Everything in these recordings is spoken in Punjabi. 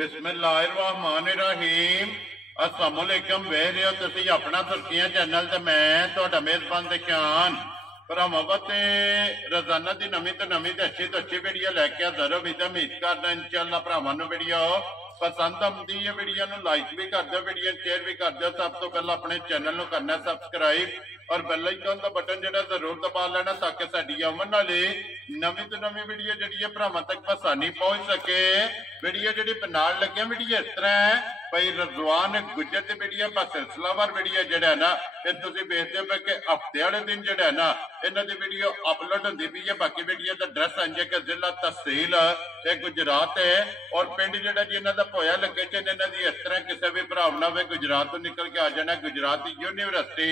बिस्मिल्लाहिर्रहमानिर्रहीम। अस्सलामुअलैकुम। वेख रहे हो तुसी अपना सुर्खियां चैनल ते मैं तुहाडा मेजबान दिशान भरावां ते रोजाना दी नवीं तो अच्छी वीडियो लैके हाजिर हो। उम्मीद करदा इंशाअल्लाह भरावां नूं वीडियो पसंद आउंदी है। वीडियो नूं लाइक भी कर दो, वीडियो शेयर भी कर दो। सब तो पहला अपने चैनल नूं करना सब्सक्राइब और बेल आइकन का बटन जो जरूर दबा लेना ताकि साडी आउण वाली नवीं तो नवीं वीडियो जी भरावां तक आसानी पहुंच सके। वीडियो जी बनाने लगे वीडियो इस तरह है भाई रजवान गुजर की वीडियो पर सिलसिलावार वीडियो जड़ा ना ये तुम देखते हो कि हफ्ते वाले दिन जड़ा ना इन्हों की वीडियो अपलोड होती पई है। बाकी वीडियो का एड्रैस अंजे कि जिला तहसील ये गुजरात है और पिंड जड़ा जी इन्हों का पोया लोकेशन इन्हों की इस तरह किसी भी भरा ना हो गुजरात तो निकल के आ जाना। गुजरात यूनिवर्सिटी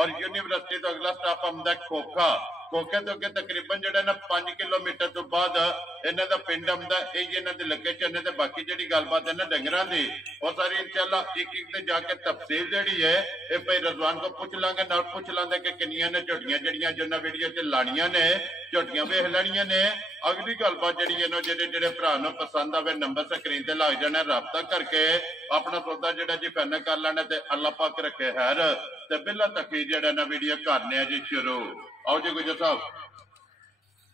और यूनिवर्सिटी तो अगला स्टाप आंदा खोखा। खोखे तो अगे तकरीबन जो ना 5 किलोमीटर तो बाद इन्हों का पिंड आंदा। यही इन्हों की लोकेशन है। बाकी जी गलबात है ना डंगरां की वो सारी इंशाअल्लाह एक एक जाके तफसील जी है ये भाई रजवान को पूछ लांगे नाल पूछ लांगे कि किनियां ने झोटियां जड़ियां जो वीडियो च लानियां ने झोटियां वेख लैनियां ने। अगली गलबात जी जेडे भरा पसंद आवे नंबर स्क्रीन से लग जाना रबता करके अपना सौदा जो जी फाइनल कर लेना। अल्लाह पाक रखे हैर ते बिला तक जड़ा ना वीडियो करने जी शुरू। आओ जी गुजर साहब।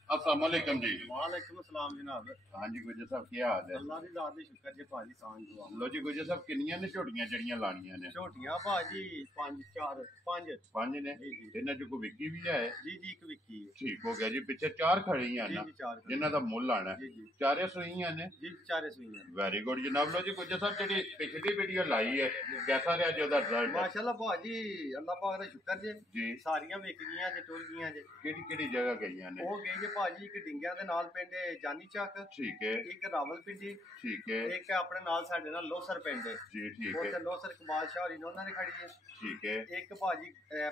अस्सलाम वालेकुम जी। वालेकुम अस्सलाम जनाब। हाँ जी गुजर साहब क्या हाल है? अल्लाह दी ज़ात दी शुक्र जी भाजी सांझ दुआ। लो जी गुजर साहब किनियां ने झोटियां जड़ियां लानियां ने? झोटियां भाजी 5 ने इन्हां च कोई विक्की भी है? जी एक विक्की है। ठीक हो गया जी। पीछे 4 खड़ियां ना जिन्हां दा मुल आना है। चारे सूईयां ने? जी चारे सूईयां। वेरी गुड जनाब। लो जी गुजर साहब जी पिछली वीडियो लाई है कैसा रहा जी ओदा रिजल्ट? माशाअल्लाह भाजी अल्लाह पाक दा शुक्र जी सारियां विक गईयां जे टुर गईयां जे। केड़ी जगह गईयां ने? ओ गई जे भाजी एक डिंगिया दे नाल पिंड जानी चक। ठीक है। एक रावलपिंडी। ठीक है। एक अपने नाल साडे नाल लोसर पिंड है जी। ठीक है। ओथे लोसर कमाल शाहरी ने उन्हां ने खड़ी है। ठीक है। एक भाजी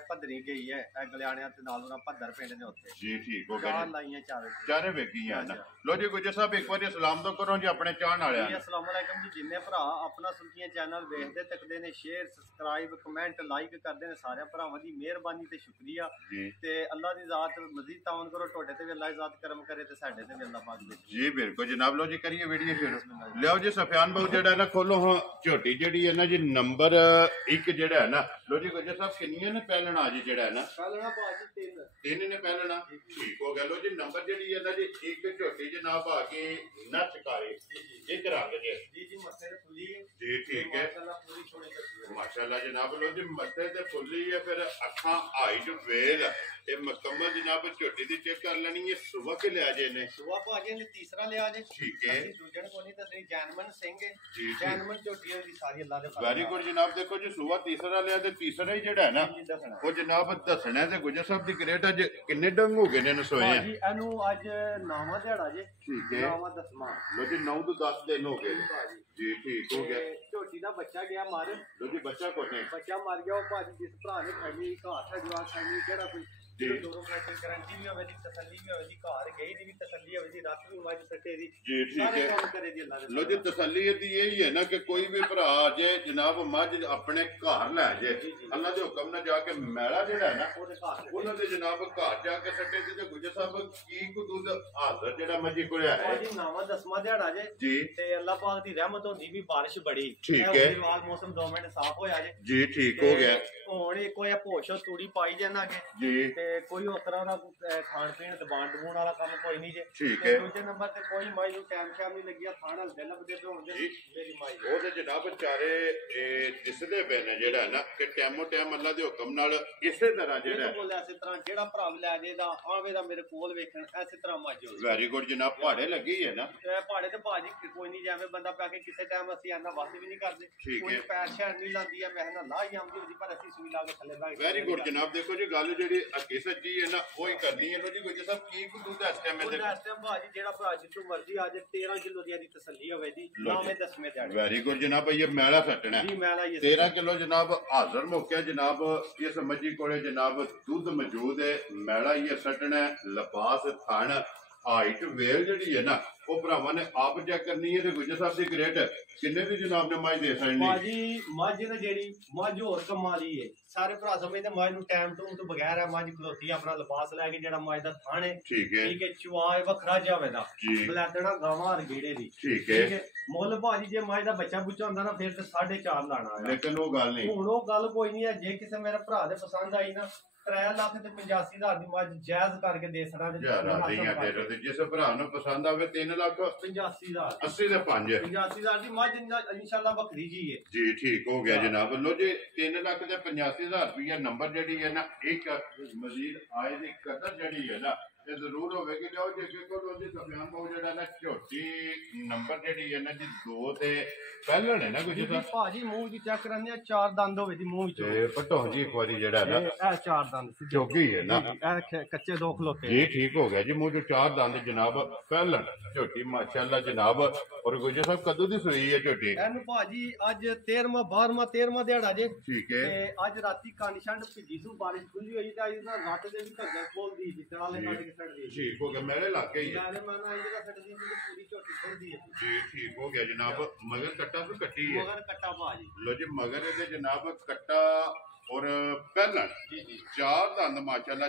भद्दरी गई है गलियाणियां ते नाल उन्हां भद्दर पिंड ने ओथे जी। ठीक हो गया। चार लाइयां चारे वेखियां ना। लो जी गुजर साहब एक बार सलाम तो करो जी अपने चाहण वाले। जी अस्सलाम वालेकुम जी। जिन्ने भरा अपना सुर्खियां चैनल देखते तकदे ने शेयर सब्सक्राइब कमेंट लाइक करते हैं सारे भरावां दी मेहरबानी ते शुक्रिया ते अल्लाह दी ज़ात मजीद तावन करो टोडे ते भी अल्लाह ज़ात करम करे ते साडे ते भी अल्लाह पाक दे। जी बिल्कुल जनाब। लो जी करिए वीडियो शुरू। लियाओ जी सफियान बाबू जेड़ा ना खोलो हां झोटी जेड़ी है ना जी नंबर 1 जेड़ा है ना। लो जी गुजर साहब किनियां ने पहलना जी जेड़ा है ना? पहलना बाजी 3 ने पहलना। ठीक हो गया। लो जी नंबर जेड़ी है ना जी एक झोटी जनाब आके नच कारे एक रंग जे जी मथे ते फुल्ली है जी। ठीक है माशाल्लाह पूरी छोड़ी करती माशाल्लाह जनाब। लो जी मथे ते फुल्ली है फिर अखां हाइट वेल ये मुकम्मल जनाब झोटी दी चेक कर लेनी है। सुबह के लिया जे ने? सुबह भाजी ने तीसरा लिया जे। ठीक है। दूजन को नहीं दसनी जैनमन सिंह है जी। जैनमन झोटी दी सारी अल्लाह दे फजल। वेरी गुड जनाब। देखो जी सुबह तीसरा लिया ते तीसरा ही जेड़ा है ना वो जनाब दसना ते गुजर साहब दी ग्रेट अज किन्ने डंग हो गए ने सोए हैं? जी एनु अज 9वां दिहाड़ा जे। ठीक है। 9वां 10वां। लो जी 9 तो 10 दिन हो गए जी। ठीक हो गया। झोटी दा बच्चा गया मार। लो जी बच्चा कोने? बच्चा मर गया। वो भाजी जिस भरा ने खड़ी घाट है जवान खड़ी केड़ा कोई दोनों गारंटी भी होवे दी तसल्ली भी होवे दी घर गई दी भी तसल्ली होवे दी रात भी मज सटे दी जी। ठीक है। काम करे दी अल्लाह दे। लो जी तसल्ली दी यही है ना कि कोई भी भरा जे जनाब मज अपने घर लै जे अल्लाह दे हुक्म ना जाके मैला जेड़ा है ना उन्हां दे जनाब घर जाके सटे दी ते गुजर साहब की को दूध हाजिर जेड़ा मजी कोल है जी 9वां 10वां दिहाड़ा जे जी। ते अल्लाह पाक दी रहमत होंदी भी बारिश बड़ी। ठीक है। मौसम 2 मिनट साफ होया जे जी। ठीक हो गया। हुण कोई पोश तूड़ी पाई जाना के जी कोई उस तरह का खाण पीण दबाण दबूण वाला काम कोई नहीं जे। ठीक है। दूजे नंबर ते कोई माई नूं टाइम शाम नहीं लगिया खाण हलदे लभदे पे हुण मेरी माई वो ते जनाब चारे दिसदे पे ने जेड़ा है ना कि टाइमो टाइम अल्लाह दे हुक्म नाल इसे तरह जेड़ा बिल्कुल इस तरह जेड़ा भरा लै जेदा आवे दा मेरे कोल वेखण इस तरह मज हो। वेरी गुड जनाब। पहाड़े लगी है ना? पहाड़े ते भाजी कोई नहीं जिवें बंदा पै के किसी टाइम असं आना वस भी नहीं करते कोई पैर शैर नहीं लांदी है मैं ना ला ही आंदी होंदी पर असं सूई ला के थल्ले ला। वेरी गुड जनाब। देखो जी गल जी अगे सज्जी है ना वो ही करनी है। लो जी गुजर साहब की दूध इस टाइम भाजी जेड़ा भरा जितों मर्जी आ जाए 13 किलो दी तसल्ली होवे दी 9वें 10वें दिहाड़े। वेरी गुड जनाब। ये मैला सटना जी मैला ये 13 किलो जनाब हाजिर मौके जनाब इस मजी कोले जनाब दूध मौजूद है। मैला ये सटना लिबास थन हाइट वेल जी है ना वो भरावां ने आप चेक करनी है। गुजर साहब की ग्रेट किन्ने दी जनाब ने मज दे सकनी? भाजी मज ने जेड़ी मज होर कमाली है सारे भरा समझते मज नूं टाइम टूम तो बगैर है मज खलोती अपना लिबास लैके जेड़ा मज दा थान है। ठीक है। चुआ वखरा जावे दा बलैदना गावां हर गेड़े दी। ठीक है। ਮੁੱਲ ਭਾਜੀ ਜੇ ਮੱਝ ਦਾ ਬੱਚਾ ਬੁੱਚਾ ਹੁੰਦਾ ਨਾ ਫਿਰ ਤੇ 4.5 ਲਾਣਾ ਹੈ। ਲੇਕਿਨ ਉਹ ਗੱਲ ਨਹੀਂ, ਹੁਣ ਉਹ ਗੱਲ ਕੋਈ ਨਹੀਂ ਹੈ। ਜੇ ਕਿਸੇ ਮੇਰੇ ਭਰਾ ਦੇ ਪਸੰਦ ਆਈ ਨਾ 3 ਲੱਖ ਤੇ 85,000 ਦੀ ਮੱਝ ਜਾਇਜ਼ ਕਰਕੇ ਦੇ ਸਕਦਾ ਤੇ ਜਿਸ ਭਰਾ ਨੂੰ ਪਸੰਦ ਆਵੇ 3,85,000 80 ਦੇ 5 85,000 ਦੀ ਮੱਝ ਇਨਸ਼ਾਅੱਲਾ ਬੱਕਰੀ ਜੀ ਹੈ ਜੀ। ਠੀਕ ਹੋ ਗਿਆ ਜਨਾਬ। ਲੋ ਜੀ 3,85,000 ਰੁਪਇਆ ਨੰਬਰ ਜਿਹੜੀ ਹੈ ਨਾ ਇੱਕ ਮਜ਼ੀਦ ਆਏ ਦੀ ਕਦਰ ਜਿਹੜੀ ਹੈ ਨਾ ਇਹ ਜ਼ਰੂਰ ਹੋਵੇਗੀ। ਲਿਓ ਜੇ ਕੋਲ ਉਹਦੀ ਸਫਿਆਨ ਬਹੁ ਜਿਹੜਾ ਨਾ ਝੋਟੀ ਨੰਬਰ ਜਿਹੜੀ ਹੈ ਨਾ ਜੀ 2 ਤੇ ਪਹਿਲਣ ਹੈ ਨਾ ਕੁਝ ਭਾਜੀ ਮੂੰਹ ਦੀ ਚੈੱਕ ਕਰਨੇ ਆ 4 ਦੰਦ ਹੋਵੇ ਦੀ ਮੂੰਹ ਵਿੱਚੋਂ ਤੇ ਪਟੋ ਜੀ ਇੱਕ ਵਾਰੀ ਜਿਹੜਾ ਨਾ ਇਹ 4 ਦੰਦ ਜੋਗੀ ਹੈ ਨਾ ਇਹ ਕੱਚੇ 2 ਖਲੋਤੇ ਜੀ। ਠੀਕ ਹੋ ਗਿਆ ਜੀ। ਮੂੰਹ ਚੋਂ 4 ਦੰਦ ਜਨਾਬ ਪਹਿਲਣ ਝੋਟੀ ਮਾਸ਼ਾਅੱਲਾ ਜਨਾਬ। ਔਰ ਗੁਜਰ ਸਾਹਿਬ ਕਦੋਂ ਦੀ ਸੂਈ ਹੈ ਝੋਟੀ? ਇਹਨੂੰ ਭਾਜੀ ਅੱਜ 13ਵਾਂ 12ਵਾਂ 13ਵਾਂ ਦਿਹਾੜਾ ਜੇ। ਠੀਕ ਹੈ। ਤੇ ਅੱਜ ਰਾਤੀ ਕੰਨ ਛੰਡ ਭਿੱਜੀ ਸੂ ਬਾਰਿਸ਼ ਖੁੱਲੀ ਹੋਈ ਤੇ ਅੱਜ ਦਾ ਰਾਤ ਦੇ ਵੀ ਧੱਗਾ ਖੋਲਦੀ ਜਿੱਤਣਾ ਲੈ ਕੱਢ ਕੇ ਛੱਡਦੀ। ਠੀਕ ਹੋ ਗਿਆ। ਮੇਰੇ ਲੱਗੇ ਹੀ ਯਾਰੇ ਮਨ ਆਈ ਜਿਹੜਾ ਛੱਡਦੀ ਸੀ ਪੂਰੀ ਝੋਟੀ ਖੋਲਦੀ ਹੈ ਜੀ। ਠੀਕ ਹੋ ਗਿਆ ਜਨਾਬ। ਮਗਰ ਕੱਟਾ ਤੋਂ ਕੱਟੀ ਹੈ ਮਗਰ ਕੱਟਾ ਭਾਜੀ। ਲੋ ਜੀ ਮਗਰ ਇਹਦੇ ਜਨਾਬ ਕੱਟਾ ਔਰ ਪਹਿਲਣ ਜੀ 4 ਦੰਦ ਮਾਸ਼ਾਅੱਲਾ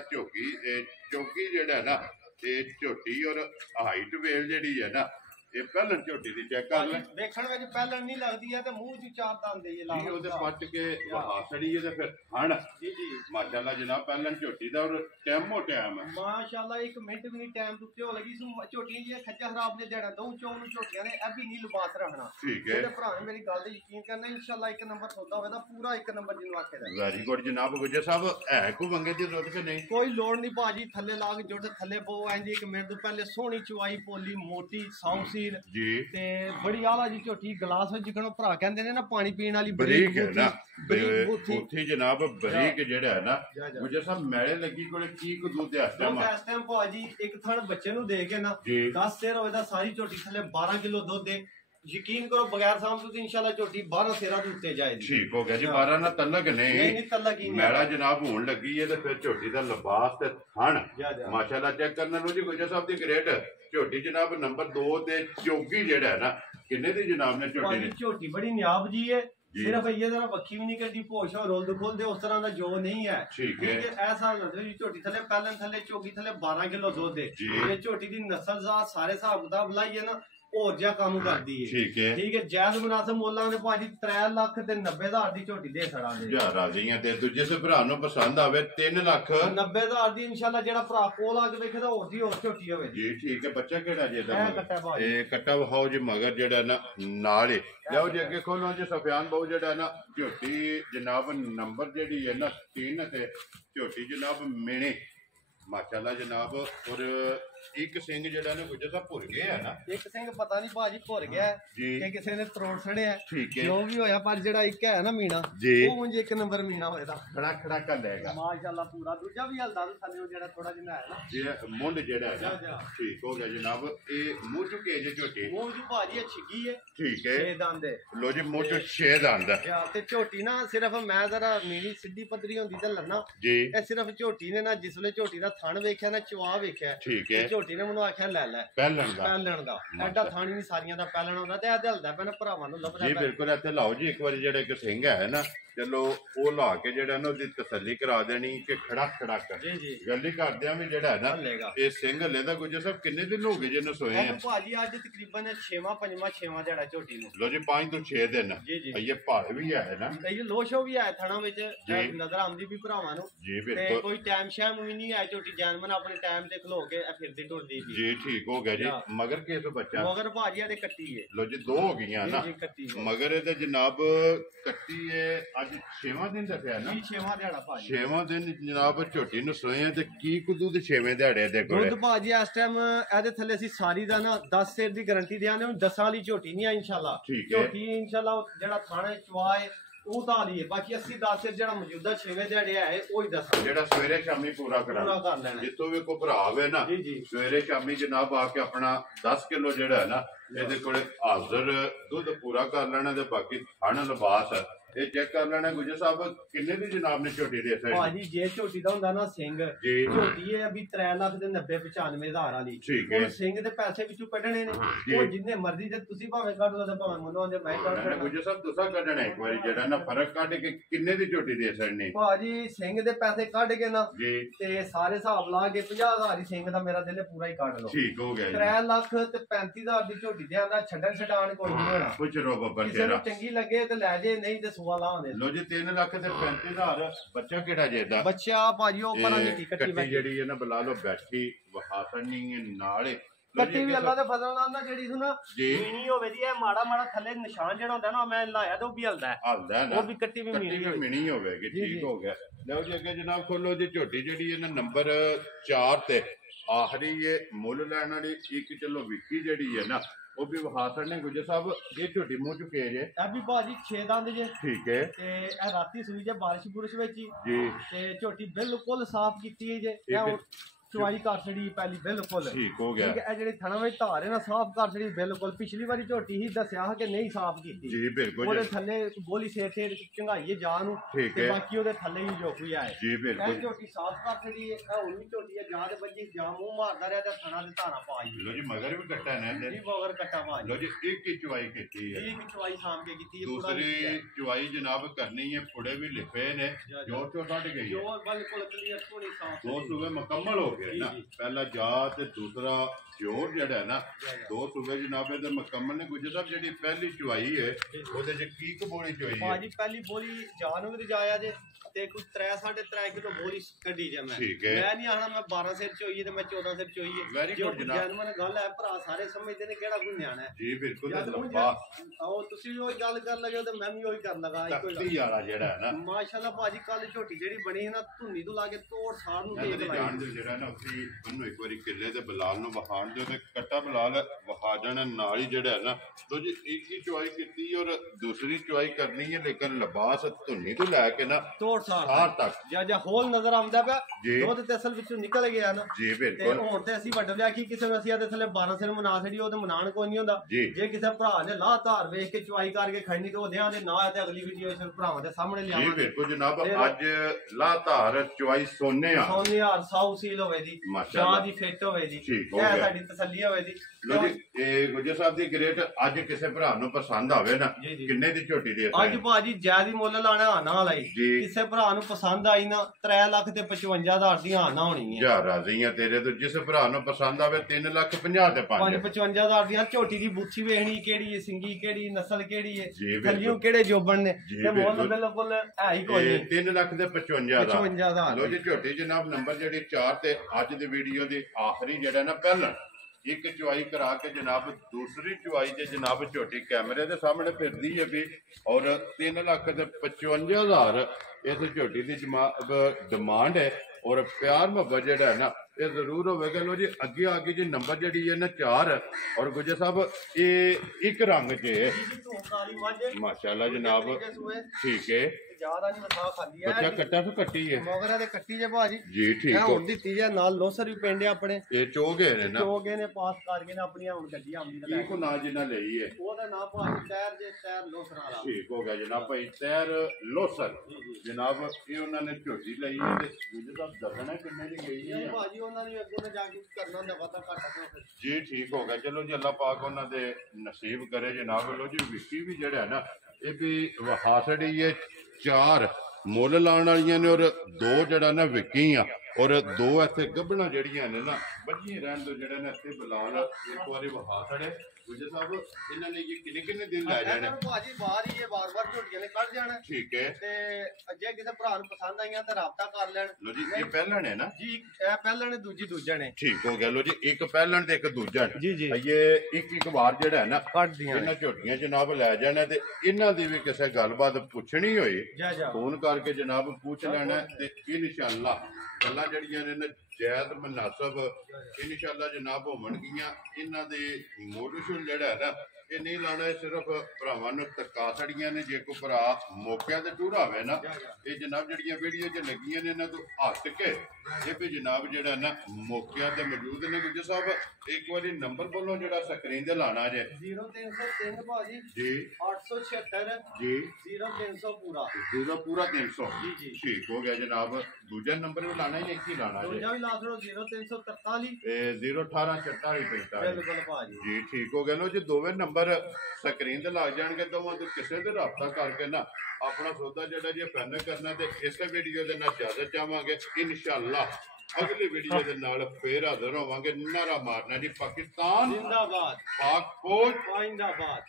ਚੌਕੀ ਜਿਹੜਾ ਨਾ ਤੇ ਝੋਟੀ ਔਰ ਹਾਈਟ ਵੇਲ ਜਿਹੜੀ ਹੈ ਨਾ ਇਹ ਪਹਿਲਣ ਝੋਟੀ ਦੀ ਚੈੱਕ ਕਰ ਲੈ। ਵੇਖਣ ਵਿੱਚ ਪਹਿਲਣ ਨਹੀਂ ਲੱਗਦੀ ਹੈ ਤੇ ਮੂੰਹ 'ਚ 4 ਦੰਦ ਦੇ ਲਾ ਉਹਦੇ ਪੱਟ ਕੇ ਹਾਸੜੀ ਇਹਦੇ ਫਿਰ ਹਣ ਜੀ ਮਾਸ਼ਾਅੱਲਾ ਜਨਾਬ ਪਹਿਲਣ ਝੋਟੀ ਦਾ ਔਰ ਟਾਈਮੋ ਟਾਈਮ ਮਾਸ਼ਾਅੱਲਾ 1 ਮਿੰਟ ਵੀ ਨਹੀਂ ਟਾਈਮ ਦਿੱਤੇ ਹੋ ਲੱਗੀ ਸੂ ਝੋਟੀ ਜੀ ਖੱਜਾ ਖਰਾਬ ਨੇ ਦੇਣਾ ਦੋ ਚੋਂ ਨੂੰ ਝੋਟੀਆਂ ਨੇ ਇਹ ਵੀ ਨਹੀਂ ਲਿਬਾਸ ਰੱਖਣਾ। ਠੀਕ ਹੈ। ਮੇਰੇ ਭਰਾ ਨੇ ਮੇਰੀ ਗੱਲ ਤੇ ਯਕੀਨ ਕਰਨਾ ਇਨਸ਼ਾਅੱਲਾ 1 ਨੰਬਰ ਸੌਦਾ ਹੋਵੇਗਾ ਪੂਰਾ 1 ਨੰਬਰ ਜਿਹਨੂੰ ਆਖੇ ਦਾ। ਵੈਰੀ ਗੁੱਡ ਜਨਾਬ। ਗੁਜਰ ਸਾਹਿਬ ਹੈ ਕੋਈ ਮੰਗੇ ਦੀ ਜ਼ਰੂਰਤ ਕਿ ਨਹੀਂ? ਕੋਈ ਲੋੜ ਨਹੀਂ ਭਾਜੀ ਥੱਲੇ ਲਾ ਕੇ ਜੁੜ ਥੱਲੇ ਪੋ ਐਂਦੀ 1 ਮਿੰਟ ਤੋਂ ਪਹਿਲੇ ਸੋਹਣੀ ਚੁਆਈ ਪੋਲੀ ਮੋਟੀ ਸੌਸੀਰ ਜੀ ਤੇ ਬੜੀ ਆਲਾ ਜੀ ਝੋਟੀ ਗਲਾਸ ਵਿੱਚ ਜਿਕਣੋਂ ਭਰਾ ਕਹਿੰਦੇ ਨੇ ਨਾ ਪਾਣੀ ਪੀਣ ਵਾਲੀ ਬਰੀਕ ਹੈ ਨਾ ਬੂਥੀ ਉੱਥੇ ਜਨਾਬ ਬਰੀਕ ਜਿਹੜਾ ਹੈ ਨਾ ਗੁਜਰ ਸਾਹਿਬ ਮੈਲੇ ਲੱਗੀ ਕੋਲੇ ਕੀ ਕੁ ਦੁੱਧ ਹੈ ਇਸ ਟਾਈਮ ਭਾਜੀ ਇੱਕ ਥਣ ਬੱਚੇ ਨੂੰ ਦੇ ਕੇ ਨਾ 10 13 ਹੋਵੇ ਤਾਂ ਸਾਰੀ ਝੋਟੀ ਥੱਲੇ 12 ਕਿਲੋ ਦੁੱਧ ਦੇ ਯਕੀਨ ਕਰੋ ਬਗੈਰ ਸਾਂਭ ਤੋਂ ਇਨਸ਼ਾਅੱਲਾ ਝੋਟੀ 12 13 ਦੇ ਉੱਤੇ ਜਾਏਗੀ। ਠੀਕ ਹੋ ਗਿਆ ਜੀ। 12 ਨਾਲ ਤਲਕ ਨਹੀਂ ਤਲਕ ਹੀ ਮੈਲਾ ਜਨਾਬ ਹੋਣ ਲੱਗੀ ਹੈ ਤੇ ਫਿਰ ਝੋਟੀ ਦਾ ਲਿਬਾਸ ਤੇ ਥਣ ਮਾਸ਼ਾਅੱਲਾ ਚੈੱਕ ਕਰਨ ਨੂੰ ਜੀ ਗੁਜਰ ਸਾਹਿਬ ਦੀ ਗ੍ਰੇਡ ਝੋਟੀ ਜਨਾਬ ਨੰਬਰ 2 ਤੇ ਚੌਕੀ ਜਿਹੜਾ ਹੈ ਨਾ ਕਿੰਨੇ ਦੀ ਜਨਾਬ ਨੇ ਝੋਟੀ ਨੇ? ਝੋਟੀ ਬੜੀ ਨਿਆਬ ਜੀ ਹੈ ਸਿਰਫ ਇਹ ਜਰਾ ਵੱਖੀ ਵੀ ਨਹੀਂ ਕੱਢੀ ਪੋਸ਼ਾ ਰੋਲ ਖੋਲਦੇ ਉਸ ਤਰ੍ਹਾਂ ਦਾ ਜੋ ਨਹੀਂ ਹੈ। ਠੀਕ ਹੈ। ਐਸਾ ਲੱਗਦਾ ਜੀ ਝੋਟੀ ਥੱਲੇ ਪਹਿਲਾਂ ਥੱਲੇ ਚੌਕੀ ਥੱਲੇ 12 ਕਿਲੋ ਦੁੱਧ ਦੇ ਇਹ ਝੋਟੀ ਦੀ ਨਸਲ ਜ਼ਾਤ ਸਾਰੇ ਹਿਸਾਬ ਕਿਤਾਬ ਲਾਈਏ ਨਾ ਹੋਰ ਜਿਹਾ ਕੰਮ ਕਰਦੀ ਹੈ। ਠੀਕ ਹੈ। ਠੀਕ ਹੈ। ਜਾਇਜ਼ ਮੁਨਾਸਬ ਮੁੱਲਾਂ ਨੇ ਭਾਜੀ 3 ਲੱਖ ਤੇ 90,000 ਦੀ ਝੋਟੀ ਦੇ ਛੜਾਂਗੇ ਯਾਰ ਰਾਜ਼ੀਆਂ ਤੇ ਦੂਜੇ ਸੇ ਭਰਾ ਨੂੰ ਪਸੰਦ ਆਵੇ 3,90,000 ਦੀ ਇਨਸ਼ਾਅੱਲਾ ਜਿਹੜਾ ਭਰਾ ਕੋਲ ਆ ਕੇ ਵੇਖਦਾ ਹੋਰ ਦੀ ਹੋਰ ਝੋਟੀ ਹੋਵੇ ਜੀ। ਠੀਕ ਹੈ। ਬੱਚਾ ਕਿਹੜਾ ਜੇ ਦਾ ਇਹ ਕੱਟਾ ਵਿਖਾਓ ਜੀ ਮਗਰ ਜਿਹੜਾ ਨਾ ਨਾਲ ਹੀ ਲਿਆਓ ਜੀ ਅੱਗੇ ਖੋਲੋ ਜੀ ਸਫਿਆਨ ਬਹੁ ਜਿਹੜਾ ਨਾ ਝੋਟੀ ਜਨਾਬ ਨੰਬਰ ਜਿਹੜੀ ਹੈ ਨਾ 3 ਤੇ ਝੋਟੀ ਜਨਾਬ ਮੇਣੇ ਮਾਸ਼ਾਅੱਲਾ ਜਨਾਬ। ਔਰ ਇੱਕ ਸਿੰਘ ਜਿਹੜਾ ਨੇ ਗੁਜਰ ਸਾਹਿਬ ਭੁਰ ਗਏ ਆ ਨਾ ਇੱਕ ਸਿੰਘ ਪਤਾ ਨਹੀਂ ਭਾਜੀ ਭੁਰ ਗਿਆ ਕਿ ਕਿਸੇ ਨੇ ਤਰੋੜ ਛੜਿਆ ਠੀਕ ਹੈ ਜੋ ਵੀ ਹੋਇਆ ਪਰ ਜਿਹੜਾ ਇੱਕ ਹੈ ਨਾ ਮੀਣਾ ਉਹ ਉਂਝ 1 ਨੰਬਰ ਮੀਣਾ ਹੋਏਦਾ ਖੜਾ ਖੜਾ ਕਰ ਲਏਗਾ ਮਾਸ਼ਾਅੱਲਾ ਪੂਰਾ ਦੂਜਾ ਵੀ ਹਲਦਾ ਥੱਲੇ ਜਿਹੜਾ ਥੋੜਾ ਜਿਹਾ ਹੈ ਨਾ ਜੇ ਮੁੰਡ ਜਿਹੜਾ ਹੈ ਨਾ ਠੀਕ ਹੋ ਗਿਆ ਜਨਾਬ। ਇਹ ਮੂੰਹ ਚੁੱਕੇ ਜੇ ਝੋਟੀ ਮੂੰਹ ਦੀ ਭਾਜੀ ਛਿੱਗੀ ਹੈ। ਠੀਕ ਹੈ। 6 ਦੰਦ ਲੋ ਜੀ ਮੂੰਹ ਚ 6 ਦੰਦ ਤੇ ਝੋਟੀ ਨਾ ਸਿਰਫ ਮੈਂ ਜ਼ਰਾ ਮੀਣੀ ਸਿੱਧੀ ਪੱਧਰੀ ਹੁੰਦੀ ਤੇ ਲੰਨਾ ਜੀ ਇਹ ਸਿਰਫ ਝੋਟੀ ਨੇ ਨਾ ਜਿਸ ਵੇਲੇ ਝੋਟੀ ਦਾ ਥਣ ਵੇਖਿਆ ਨਾ ਚਵਾ ਵੇਖਿਆ ਠੀਕ ਹੈ। ਝੋਟੀ ਨੇ ਮੈਨੂੰ ਆਖਿਆ ਲੈ ਪਹਿਲਣ ਦਾ ਐਡਾ ਥਾਣੀ ਨਹੀਂ ਸਾਰੀਆਂ ਦਾ ਪਹਿਲਣ ਹੁੰਦਾ ਤੇ ਇਹ ਹਲਦਾ ਪੈਣਾ ਭਰਾਵਾਂ ਨੂੰ ਲੱਭਦਾ ਜੀ। ਬਿਲਕੁਲ ਇੱਥੇ ਲਾਓ ਜੀ ਇੱਕ ਵਾਰੀ ਜਿਹੜਾ ਇੱਕ ਸਿੰਘ ਹੈ ਨਾ ਚਲੋ ਉਹ ਲਾ ਕੇ ਜਿਹੜਾ ਨਾ ਉਹਦੀ ਤਸੱਲੀ ਕਰਾ ਦੇਣੀ ਕਿ ਖੜਾ ਕਰ ਜੀ ਗੱਲੀ ਕਰਦਿਆਂ ਵੀ ਜਿਹੜਾ ਹੈ ਨਾ ਇਹ ਸਿੰਘ ਹਲੇ ਦਾ ਗੁਜਰ ਸਾਹਿਬ ਕਿੰਨੇ ਦਿਨ ਹੋ ਗਏ ਜਿਹਨੂੰ ਸੋਏ ਆ? ਭਾਜੀ ਅੱਜ ਤਕਰੀਬਨ 6ਵਾਂ ਦਿਹਾੜਾ ਝੋਟੀ ਨੂੰ। ਲੋ ਜੀ 5 ਤੋਂ 6 ਦਿਨ ਇਹ ਭਾਲ ਵੀ ਹੈ ਨਾ ਇਹ ਲੋਸ਼ੋ ਵੀ ਹੈ ਥਣਾ ਵਿੱਚ ਨਜ਼ਰ ਆਉਂਦੀ ਵੀ ਭਰਾਵਾਂ ਨੂੰ ਜੀ। ਤੇ ਕੋਈ ਟਾਈਮ ਸ਼ਾਮ ਵੀ ਨਹੀਂ ਹੈ ਝੋਟੀ ਜਾਨਮਨ ਆਪਣੇ ਟਾਈਮ ਤੇ ਖਲੋ ਕੇ ਫਿਰਦੀ ਟੁਰਦੀ ਜੀ। ਠੀਕ ਹੋ ਗਿਆ ਜੀ। ਮਗਰ ਕਿਸ ਬੱਚਾ ਮਗਰ ਭਾਜੀ ਇਹਦੇ ਕੱਟੀ ਹੈ। ਲੋ ਜੀ 2 ਹੋ ਗਈਆਂ ਨਾ ਮਗਰ ਇਹਦੇ ਜਨਾਬ ਕੱਟੀ ਹੈ ਅੱਜ 6ਵਾਂ ਦਿਨ ਦੱਸਿਆ ਨਾ 6ਵਾਂ ਦਿਹਾੜਾ ਭਾਜੀ 6ਵਾਂ ਦਿਨ ਜਨਾਬ ਝੋਟੀ ਨੂੰ ਸੋਏ ਆ ਤੇ ਕੀ ਕੁਦੂ ਦੇ 6ਵੇਂ ਦਿਹਾੜੇ ਦੇ ਕੋਲ ਦੁੱਧ ਭਾਜੀ ਇਸ ਟਾਈਮ ਇਹਦੇ ਥੱਲੇ ਅਸੀਂ ਸਾਰੀ ਦਾ ਨਾ 10 ਸੇਰ ਦੀ ਗਾਰੰਟੀ ਦਿਆਂਗੇ ਹੁਣ 10 ਵਾਲੀ ਝੋਟੀ ਨਹੀਂ ਆ ਇਨਸ਼ਾਅੱਲਾ। ਝੋਟੀ ਇਨਸ਼ਾਅੱਲਾ ਜਿਹੜਾ ਥਾਣੇ ਚਵਾਏ ਉਹ ਤਾਂ ਲਈ ਬਾਕੀ 80 10 ਸੇਰ ਜਿਹੜਾ ਮੌਜੂਦਾ 6ਵੇਂ ਦਿਹਾੜੇ ਹੈ ਉਹ ਹੀ ਦੱਸਾਂ ਜਿਹੜਾ ਸਵੇਰੇ ਸ਼ਾਮੀ ਪੂਰਾ ਕਰ ਲੈਣਾ ਜਿੱਥੋਂ ਵੀ ਕੋਈ ਭਰਾ ਆਵੇ ਨਾ ਸਵੇਰੇ ਸ਼ਾਮੀ ਜਨਾਬ ਆ ਕੇ ਆਪਣਾ 10 ਕਿਲੋ ਜਿਹੜਾ ਹੈ ਨਾ ਇਹਦੇ ਕੋਲੇ ਹਾਜ਼ਰ ਦੁੱਧ ਪੂਰਾ ਕਰ ਲੈਣਾ ਤੇ ਬਾਕੀ ਥਣ ਲਿਬਾਸ ਇਹ ਚੈੱਕ ਕਰ ਲੈਣਾ ਗੁਜਰ ਸਾਹਿਬ ਕਿੰਨੇ ਦੀ ਜਨਾਬ ਨੇ ਝੋਟੀ ਦੇ ਸਕਦੇ ਭਾਜੀ ਜੇ ਝੋਟੀ ਦਾ ਹੁੰਦਾ ਨਾ ਸਿੰਘ ਜੀ ਝੋਟੀ ਇਹ ਅਭੀ 3,90,95,000 ਵਾਲੀ ਠੀਕ ਉਹ ਹੈ ਸਿੰਘ ਦੇ ਪੈਸੇ ਵਿੱਚੋਂ ਕੱਢਣੇ ਨੇ ਜੀ। ਉਹ ਜਿੰਨੇ ਮਰਜ਼ੀ ਤੇ ਤੁਸੀਂ ਭਾਵੇਂ ਕੱਢ ਲਓ ਤੇ ਭਾਵੇਂ ਮੁੱਲੋਂ ਦੇ ਮੈਂ ਕੱਢ ਲੈਣਾ ਗੁਜਰ ਸਾਹਿਬ ਤੁਸੀਂ ਕੱਢਣਾ ਇੱਕ ਵਾਰੀ ਜਿਹੜਾ ਨਾ ਫਰਕ ਕੱਢ ਕੇ ਕਿੰਨੇ ਦੀ ਝੋਟੀ ਦੇ ਸਕਦੇ ਭਾਜੀ ਸਿੰਘ ਦੇ ਪੈਸੇ ਕੱਢ ਕੇ ਨਾ ਜੀ ਤੇ ਸਾਰੇ ਹਿਸਾਬ ਲਾ ਕੇ 50,000 ਹੀ ਸਿੰਘ ਦਾ ਮੇਰਾ ਦਿਲ ਪੂਰਾ ਹੀ ਕੱਢ ਲਓ ਠੀਕ ਹੋ ਗਿਆ ਜੀ 3,35,000 ਦੀ ਝੋਟੀ ਦੇ ਆਂਦਾ ਛੱਡਣ ਛਡਾਣ ਕੋਈ ਨਹੀਂ ਹੋਣਾ ਕੁਛ ਰੋ ਬੱਬਰ ਕਿਸੇ ਤੇਰਾ ਨੂੰ ਚੰਗੀ ਲੱਗੇ ਤੇ ਲੈ ਜੇ ਨਹੀਂ ਤੇ ਸੂਆ ਲਾਉਂਦੇ ਲੋ ਜੀ 3 ਲੱਖ ਤੇ 35,000 ਬੱਚਾ ਕਿਹੜਾ ਜੇਦਾ ਬੱਚਾ ਭਾਜੀ ਉਹ ਪਰਾਂ ਦੀ ਟਿਕਟ ਕੱਟੀ ਜਿਹੜੀ ਹੈ ਨਾ ਬੁਲਾ ਲੋ ਬੈਠੀ ਵਹਾਸਣੀ ਨਾਲੇ ਕੱਟੀ ਵੀ ਅੱਲਾ ਦੇ ਫਜ਼ਲ ਨਾਲ ਨਾ ਜਿਹੜੀ ਸੁਣਾ ਜੀ ਮੀਣੀ ਹੋਵੇ ਜੀ ਇਹ ਮਾੜਾ ਮਾੜਾ ਥੱਲੇ ਨਿਸ਼ਾਨ ਜਿਹੜਾ ਹੁੰਦਾ ਨਾ ਮੈਂ ਲਾਇਆ ਤੇ ਉਹ ਵੀ ਹਲਦਾ ਹੈ ਹਲਦਾ ਨਾ ਉਹ ਵੀ ਕੱਟੀ ਵੀ ਕੱਟੀ ਮੀਣੀ ਵੀ ਮਿਣੀ ਹੋਵੇਗੀ ਜੀ, ਠੀਕ ਜੀ। ਹੋ ਗਿਆ ਲਓ ਜੀ ਅੱਗੇ ਜਨਾਬ ਖੋਲੋ ਜੀ ਝੋਟੀ ਜਿਹੜੀ ਹੈ ਨਾ ਨੰਬਰ 4 ਤੇ ਆਖਰੀ ਇਹ ਮੁੱਲ ਲੈਣ ਵਾਲੀ ਇੱਕ ਚਲੋ ਵਿੱਕੀ ਜਿਹੜੀ ਹੈ ਨਾ ਉਹ ਵੀ ਵਹਾਸਣ ਨੇ ਗੁਜਰ ਸਾਹਿਬ ਇਹ ਝੋਟੀ ਮੂੰਹ ਚੁੱਕੇ ਜੇ ਇਹ ਵੀ ਭਾਜੀ 6 ਦੰਦ ਜੇ ਠੀਕ ਹੈ ਤੇ ਇਹ ਰਾਤੀ ਸੂਈ ਜੇ ਬਾਰਿਸ਼ ਬੁਰਿਸ਼ ਵਿੱਚ ਹੀ ਜੀ ਤੇ ਝੋਟੀ ਬਿਲਕੁਲ ਸਾਫ਼ ਕੀਤੀ ਹੈ ਜੇ ਇਹ ਇਹ ਚੁਆਈ ਕਰ ਛੜੀ ਪਹਿਲੀ ਬਿਲਕੁਲ ਠੀਕ ਹੋ ਗਿਆ ਠੀਕ ਹੈ ਇਹ ਜਿਹੜੇ ਥਣਾ ਵਿੱਚ ਧਾਰ ਹੈ ਨਾ ਸਾਫ਼ ਕਰ ਛੜੀ ਬਿਲਕੁਲ ਪਿਛਲੀ ਵਾਰੀ ਝੋਟੀ ਹੀ ਦੱਸਿਆ ਕਿ ਨਹੀਂ ਸਾਫ਼ ਕੀਤੀ ਜੀ ਬਿਲਕੁਲ ਉਹਦੇ ਜੀ ਥੱਲੇ ਗੋਲੀ ਸੇਰ ਸੇਰ ਚੰਗਾਈਏ ਜਾ ਨੂੰ ਠੀਕ ਤੇ ਹੈ ਬਾਕੀ ਉਹਦੇ ਥੱਲੇ ਹੀ ਜੋ ਕੋਈ ਆਏ ਜੀ ਇਹ ਬਿਲਕੁਲ ਝੋਟੀ ਸਾਫ਼ ਕਰ ਛੜੀ ਹੈ ਇਹ ਹੁਣ ਵੀ ਝੋਟੀ ਹੈ ਜਾਂ ਤੇ ਬੱਜੀ ਜਾਂ ਮੂੰਹ ਮਾਰਦਾ ਰਿਹਾ ਤੇ ਥਣਾ ਦੇ ਧਾਰਾ ਪਾਈ ਲੋ ਜੀ ਮਗਰ ਵੀ ਕੱਟਾ ਨਾ ਜੀ ਬਗਰ ਕੱਟਾ ਭਾਜੀ ਲੋ ਜੀ ਇੱਕ ਹੀ ਚੁਆਈ ਕੀਤੀ ਹੈ ਇਹ ਵੀ ਚੁਆਈ ਸਾਂਭ ਕੇ ਕੀਤੀ ਹੈ ਪੂਰਾ ਦੂਸਰੀ ਚੁਆਈ ਜਨਾਬ ਕਰਨੀ ਹੈ ਪੁੜੇ ਵੀ ਲਿਖੇ ਨੇ ਜੋ ਛੱਡ ਗਈ ਹੈ ਜੋ ਬਿਲਕੁਲ ਕਲੀਅਰ ਥੋੜੀ ਸਾਫ਼ ਦੋ ਸੂਬੇ ਮੁਕੰਮਲ ਹੋ ਗਏ ਨਾ ਪਹਿਲਾ ਜਾ ਤੇ ਦੂਸਰਾ ਜੋਰ ਜਿਹੜਾ ਹੈ ਨਾ ਦੋ ਸੂਬੇ ਜਨਾਬੇ ਦੇ ਮੁਕੰਮਲ ਨੇ ਗੁਜਰ ਸਾਹਿਬ ਜਿਹੜੀ ਪਹਿਲੀ ਚੁਆਈ ਹੈ ਉਹਦੇ ਚ ਕੀ ਕਬੋਲੀ ਚੁਆਈ ਹੈ ਭਾਜੀ ਪਹਿਲੀ ਬੋਲੀ ਜਾਨ ਵੀ ਜਾਇਆ ਜੇ ਤੇ ਕੋਈ 3.5 ਕਿਲੋ ਬੋਲੀ ਕੱਢੀ ਜੇ ਮੈਂ ਠੀਕ ਹੈ ਮੈਂ ਨਹੀਂ ਆਣਾ ਮੈਂ 12 ਸਿਰ ਚ ਹੋਈ ਤੇ ਮੈਂ 14 ਸਿਰ ਚ ਹੋਈ Very ਜੋ good ਜਨਾਬ। ਜਨਮਨ ਗੱਲ ਹੈ ਭਰਾ ਸਾਰੇ ਸਮਝਦੇ ਨੇ ਕਿਹੜਾ ਕੋਈ ਨਿਆਣਾ ਹੈ ਜੀ ਬਿਲਕੁਲ ਜਦ ਹੁਣ ਲੰਬਾ ਆਓ ਤੁਸੀਂ ਵੀ ਉਹੀ ਗੱਲ ਕਰਨ ਲੱਗੇ ਹੋ ਤੇ ਮੈਂ ਵੀ ਉਹੀ ਕਰਨ ਲੱਗਾ ਇੱਕੋ ਹੀ ਤਖਤੀ ਵਾਲਾ ਜਿਹੜਾ ਹੈ ਨਾ ਗੱਲ ਮਾਸ਼ਾਅੱਲਾ ਭਾਜੀ ਕੱਲ ਝੋਟੀ ਜਿਹੜੀ ਬਣੀ ਹੈ ਨਾ ਧੁੰਨੀ ਤੋਂ ਲਾ ਕੇ ਤੋੜ ਸਾੜ ਨੂੰ ਮੈਂ ਦੇਖ ਤੇ ਲਾਈ ਜਾਣਦੇ ਜਿਹੜਾ ਨਾ ਅਸੀਂ ਉਹਨੂੰ ਇੱਕ ਵਾਰੀ ਕਿੱਲੇ ਤੇ ਬਲਾਲ ਨੂੰ ਵਹਾਣ ਦਿਓ ਤੇ ਕੱਟਾ ਬਲਾਲ ਵਹਾ ਜਾਣਾ ਨਾਲ ਹੀ ਜਿਹੜਾ ਹੈ ਨਾ ਤੋ ਜੀ ਇੱਕ ਹੀ ਚੁਆਈ ਕੀਤੀ ਔਰ ਦੂਸਰੀ ਚੁਆਈ ਕਰਨੀ ਹੈ ਲੇਕਿਨ ਲਿਬਾਸ ਧੁੰਨੀ ਤੋਂ ਲੈ ਕੇ ਨਾ ਤੋੜ ਸਾੜ ਸਾਰ ਤੱਕ ਜਾਂ ਹੋਲ ਨਜ਼ਰ ਆਉਂਦਾ ਪਿਆ ਜੀ। ਦੁੱਧ ਤੇ ਅਸਲ ਵਿੱਚੋਂ ਨਿਕਲ ਗਿਆ ਨਾ ਜੀ ਤੇ ਬਿਲਕੁਲ ਹੁਣ ਤੇ ਅਸੀਂ ਵੱਡ ਲਿਆ ਕਿ ਕਿਸੇ ਨੂੰ ਅਸੀਂ ਆਦੇ ਥੱਲੇ 12 ਸਿਰ ਮਨਾ ਛੜੀ ਉਹ ਤੇ ਮਨਾਣ ਕੋਈ ਨਹੀਂ ਹੁੰਦਾ ਜੀ। ਜੇ ਕਿਸੇ ਭਰਾ ਨੇ ਲਾਹ ਧਾਰ ਵੇਖ ਕੇ ਚੁਆਈ ਕਰਕੇ ਖੜਨੀ ਤੇ ਉਹਦਿਆਂ ਦੇ ਨਾ ਤੇ ਅਗਲੀ ਵੀਡੀਓ ਸਿਰ ਭਰਾਵਾਂ ਦੇ ਸਾਹਮਣੇ ਜੀ ਲਿਆਵਾਂਗੇ ਬਿਲਕੁਲ ਜਨਾਬ ਅੱਜ ਲਾਧਾਰ ਚੁਆਈ ਸੋਨੇ ਆ ਸੋਨੇ ਹਾਰ ਸਾਊ ਸੀਲ ਹੋਵੇ ਦੀ ਮਾਸ਼ਾਅੱਲਾ। ਜਾਂ ਦੀ ਫਿੱਟ ਹੋਵੇ ਦੀ ਠੀਕ ਹੋ ਇਹ ਗਿਆ। ਸਾਡੀ ਤਸੱਲੀ ਹੋਵੇ ਦੀ ਲੋ ਜੀ ਇਹ ਗੁਜਰ ਸਾਹਿਬ ਦੀ ਗ੍ਰੇਟ ਅੱਜ ਕਿਸੇ ਭਰਾ ਨੂੰ ਪਸੰਦ ਆਵੇ ਨਾ ਜੀ, ਜੀ। ਕਿੰਨੇ ਦੀ ਝੋਟੀ ਦੇ ਅੱਜ ਭਾਜੀ ਜਾਇਜ਼ ਮੁੱਲ ਲਾਣਾ ਨਾ ਲਾਈ ਜੀ। ਕਿਸੇ ਭਰਾ ਨੂੰ ਪਸੰਦ ਆਈ ਨਾ 3,55,000 ਦੀ ਹਾਂ ਨਾ ਹੋਣੀ ਹੈ ਜਾ ਰਾਜ਼ੀਆਂ ਤੇਰੇ ਤੋਂ ਜਿਸ ਭਰਾ ਨੂੰ ਪਸੰਦ ਆਵੇ 3,50,000 ਤੇ 5 55,000 ਦੀਆਂ ਝੋਟੀ ਦੀ ਬੁੱਥੀ ਵੇਖਣੀ ਕਿਹੜੀ ਹੈ ਸਿੰਗੀ ਕਿਹੜੀ ਨਸਲ ਕਿਹੜੀ ਹੈ ਜੀ, ਬਿਲਕੁਲ। ਥੱਲਿਓਂ ਕਿਹੜੇ ਜੋਬਣ ਨੇ ਜੀ, ਤੇ ਮੁੱਲ ਬਿਲਕੁਲ। ਬਿਲਕੁਲ ਹੈ ਹੀ ਕੋਈ ਨਹੀਂ 3 ਲੱਖ ਤੇ 55,000 55,000 ਲੋ ਜੀ ਝੋਟੀ ਜਨਾਬ ਨੰਬਰ ਜਿਹੜੀ 4 ਤੇ ਅੱਜ ਦੀ ਵੀਡੀਓ ਦੀ ਆਖਰੀ ਜਿਹੜਾ ਨਾ ਪਹਿਲਾਂ ਇੱਕ ਚੁਆਈ ਕਰਾ ਕੇ ਜਨਾਬ ਦੂਸਰੀ ਚੁਆਈ ਤੇ ਜਨਾਬ ਝੋਟੀ ਕੈਮਰੇ ਦੇ ਸਾਹਮਣੇ ਫਿਰਦੀ ਹੈ ਵੀ ਔਰ 3 ਲੱਖ ਤੇ 55,000 ਇਸ ਝੋਟੀ ਦੀ ਡਿਮਾਂਡ ਹੈ ਔਰ ਪਿਆਰ ਮੁਹੱਬਤ ਜਿਹੜਾ ਹੈ ਨਾ ਇਹ ਜ਼ਰੂਰ ਹੋਵੇਗਾ ਲੋ ਜੀ ਅੱਗੇ ਆ ਕੇ ਜੀ ਨੰਬਰ ਜਿਹੜੀ ਹੈ ਨਾ 4 ਔਰ ਗੁਜਰ ਸਾਹਿਬ ਇਹ ਇੱਕ ਰੰਗ 'ਚ ਹੈ ਕਾਲੀ ਮੱਝ ਮਾਸ਼ਾਅੱਲਾ ਜਨਾਬ ਠੀਕ ਹੈ ਜਿਆਦਾ ਨਹੀਂ ਮਥਾ ਖਾਲੀ ਹੈ ਬੱਚਾ ਕੱਟਾ ਤੋਂ ਕੱਟੀ ਹੈ ਮੋਗਰਾ ਦੇ ਕੱਟੀ ਜੇ ਭਾਜੀ ਜੀ ਠੀਕ ਇਹ ਹੋ ਹੁਣ ਦਿੱਤੀ ਜੇ ਨਾਲ ਲੋਸਰ ਵੀ ਪਿੰਡੇ ਆਪਣੇ ਇਹ ਚੋਗੇ ਨੇ ਨਾ ਚੋਗੇ ਨੇ ਪਾਸ ਕਰਕੇ ਨੇ ਆਪਣੀਆਂ ਹੁਣ ਗੱਡੀਆਂ ਆਉਂਦੀ ਨੇ ਲੈ ਕੀ ਕੋ ਨਾ ਜਿੰਨਾ ਲਈ ਹੈ ਉਹਦਾ ਨਾਂ ਭਾਜੀ ਟਾਇਰ ਜੇ ਟਾਇਰ ਲੋਸਰ ਵਾਲਾ ਠੀਕ ਹੋ ਗਿਆ ਜਨਾਬ ਭਾਈ ਤੈਰ ਲੋਸਰ ਜਨਾਬ ਇਹ ਉਹਨਾਂ ਨੇ ਝੋਟੀ ਲਈ ਹੈ ਤੇ ਜਿਹਦੇ ਦਾ ਦੱਸਣਾ ਕਿੰਨੇ ਦੀ ਗਈ ਨਹੀਂ ਹੈ ਭਾਜੀ ਉਹਨਾਂ ਨੇ ਅੱਗੋਂ ਤੇ ਜਾ ਕੇ ਕਰਨਾ ਹੁੰਦਾ ਪਤਾ ਘਾਟਾ ਕਿਉਂ ਫਿਰ ਜੀ ਠੀਕ ਹੋ ਗਿਆ ਚਲੋ ਜੀ ਅੱਲਾਹ ਪਾਕ ਉਹਨਾਂ ਦੇ ਨਸੀਬ ਕਰੇ ਜਨਾਬ ਲੋ ਜੀ ਵਿੱਕੀ ਵੀ ਜਿਹੜਾ ਹੈ ਨਾ ਇਹ ਵੀ ਵਹਾਸੜੀ ਹੈ 4 ਮੁੱਲ ਲਾਉਣ ਵਾਲੀਆਂ ਨੇ ਔਰ 2 ਜਿਹੜਾ ਨਾ ਵਿੱਕੀ ਆ ਔਰ 2 ਇੱਥੇ ਗੱਭਣਾ ਜਿਹੜੀਆਂ ਨੇ ਨਾ ਬੱਝੀਆਂ ਰਹਿਣ ਤੋਂ ਜਿਹੜੇ ਨੇ ਇੱਥੇ ਬੁਲਾਉਣ ਇੱਕ ਵਾਰੀ ਵਹਾਸੜੇ ਗੁਜਰ ਸਾਹਿਬ ਇਹਨਾਂ ਨੇ ਇਹ ਕਿੰਨੇ ਦਿਨ ਲੈ ਜਾਣੇ ਭਾਜੀ ਬਾਹਰ ਹੀ ਇਹ ਵਾਰ-ਵਾਰ ਝੋਟੀਆਂ ਨੇ ਕੱਢ ਜਾਣਾ ਠੀਕ ਹੈ ਤੇ ਜੇ ਕਿਸੇ ਭਰਾ ਨੂੰ ਪਸੰਦ ਆਈਆਂ ਤਾਂ ਰਾਬਤਾ ਕਰ ਲੈਣ ਲੋ ਜੀ ਇਹ ਪਹਿਲਾਂ ਨੇ ਨਾ ਜੀ ਇਹ ਪਹਿਲਾਂ ਨੇ ਦੂਜੀ ਦੂਜਾ ਨੇ ਠੀਕ ਹੋ ਗਿਆ ਲੋ ਜੀ ਇੱਕ ਪਹਿਲਣ ਤੇ ਇੱਕ ਦੂਜਾ ਜੀ ਜੀ ਇਹ ਇੱਕ ਵਾਰ ਜਿਹੜਾ ਹੈ ਨਾ ਕੱਢਦੀਆਂ ਇਹਨਾਂ ਝੋਟੀਆਂ ਜਨਾਬ ਲੈ ਜਾਣਾ ਤੇ ਇਹਨਾਂ ਦੀ ਵੀ ਕਿਸੇ ਗੱਲਬਾਤ ਪੁੱਛਣੀ ਹੋਈ ਜਾ ਜਾ ਫੋਨ ਕਰਕੇ ਜਨਾਬ ਪੁੱਛ ਲੈਣਾ ਤੇ ਇਨਸ਼ਾਅੱਲਾ ਗੱਲਾਂ ਜਿਹੜੀਆਂ ਨੇ ਨਾ ਜਾਇਜ਼ ਮਨਾਸਬ ਇਨਸ਼ਾਅੱਲਾ ਜਨਾਬ ਹੋਣਗੀਆਂ ਇਹਨਾਂ ਦੇ ਮੋਟੀਵੇਸ਼ਨ ਜਿਹੜਾ ਹੈ ਨਾ ਇਹ ਨਹੀਂ ਲਾਣਾ, ਇਹ ਸਿਰਫ ਭਰਾਵਾਂ ਨੂੰ ਤੱਕਾ ਸੜੀਆਂ ਨੇ। ਜੇ ਕੋਈ ਭਰਾ ਮੌਕਿਆਂ ਤੇ ਟੂਰਾ ਹੋਵੇ ਨਾ, ਇਹ ਜਨਾਬ ਜਿਹੜੀਆਂ ਵੀਡੀਓ 'ਚ ਲੱਗੀਆਂ ਨੇ ਇਹਨਾਂ ਤੋਂ ਹੱਟ ਕੇ ਇਹ ਵੀ ਜਨਾਬ ਜਿਹੜਾ ਨਾ ਮੌਕਿਆਂ ਤੇ ਮੌਜੂਦ ਨੇ। ਗੁੱਜਰ ਸਾਹਿਬ ਇੱਕ ਵਾਰੀ ਨੰਬਰ ਬੋਲੋ ਜਿਹੜਾ ਸਕਰੀਨ ਤੇ ਲਾਣਾ ਜੇ। 0303 ਭਾਜੀ ਜੀ 876 ਜੀ 0300 ਪੂਰਾ ਦੂਜਾ ਪੂਰਾ 300 ਜੀ। ਠੀਕ ਹੋ ਗਿਆ ਜਨਾਬ। ਦੂਜਾ ਨੰਬਰ ਵੀ ਲਾਣਾ ਹੀ ਇੱਕ ਹੀ ਲਾਣਾ ਜੇ। ਦੂਜਾ ਵੀ ਲਾ ਦਿਓ 0343 ਇਹ 018 44 45 ਬਿਲਕੁਲ ਭਾਜੀ ਜੀ ਠੀਕ ਹੋ ਗਿਆ। ਲੋ ਜੀ ਦੋਵੇਂ ਨੰਬਰ ਸਕਰੀਨ ਤੇ ਲੱਗ ਜਾਣਗੇ। ਦੋਵਾਂ ਤੋਂ ਕਿਸੇ ਦੇ ਰਾਬਤਾ ਕਰਕੇ ਨਾ ਆਪਣਾ ਸੌਦਾ ਜਿਹੜਾ ਜੇ ਫਾਈਨਲ ਕਰਨਾ ਤੇ ਇਸੇ ਵੀਡੀਓ ਦੇ ਨਾਲ ਇਜਾਜ਼ਤ ਚਾਹਾਂਗੇ। ਇਨਸ਼ਾਅੱਲਾ ਅਗਲੀ ਵੀਡੀਓ ਦੇ ਨਾਲ ਫੇਰ ਹਾਜ਼ਰ ਹੋਵਾਂਗੇ। ਨਾਰਾ ਮਾਰਨਾ ਜੀ ਪਾਕਿਸਤਾਨ ਜ਼ਿੰਦਾਬਾਦ, ਪਾਕ ਫੌਜ ਜ਼ਿੰਦਾਬਾਦ।